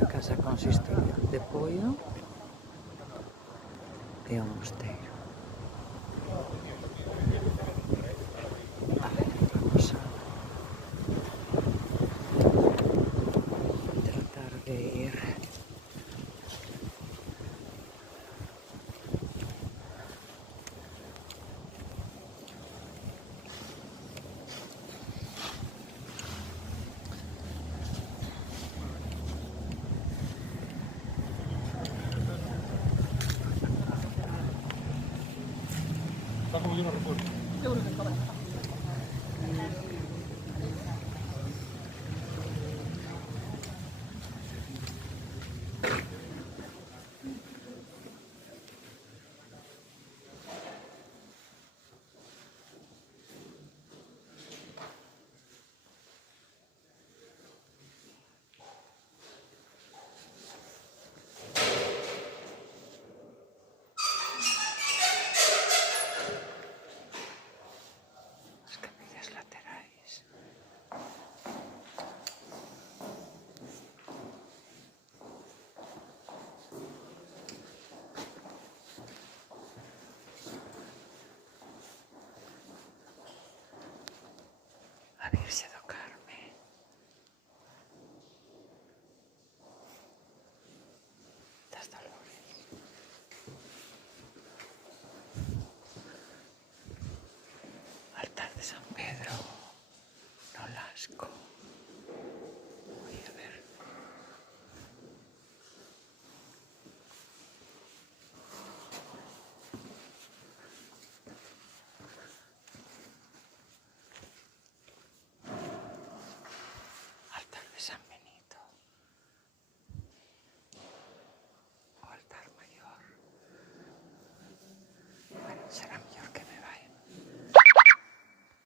A casa consistoria de Poio e o mosteiro. Vamos a tratar de ir. Está como yo no recuerdo. As capillas laterais. A Virxe do Carme. Das Dolores. Altar de San Pedro.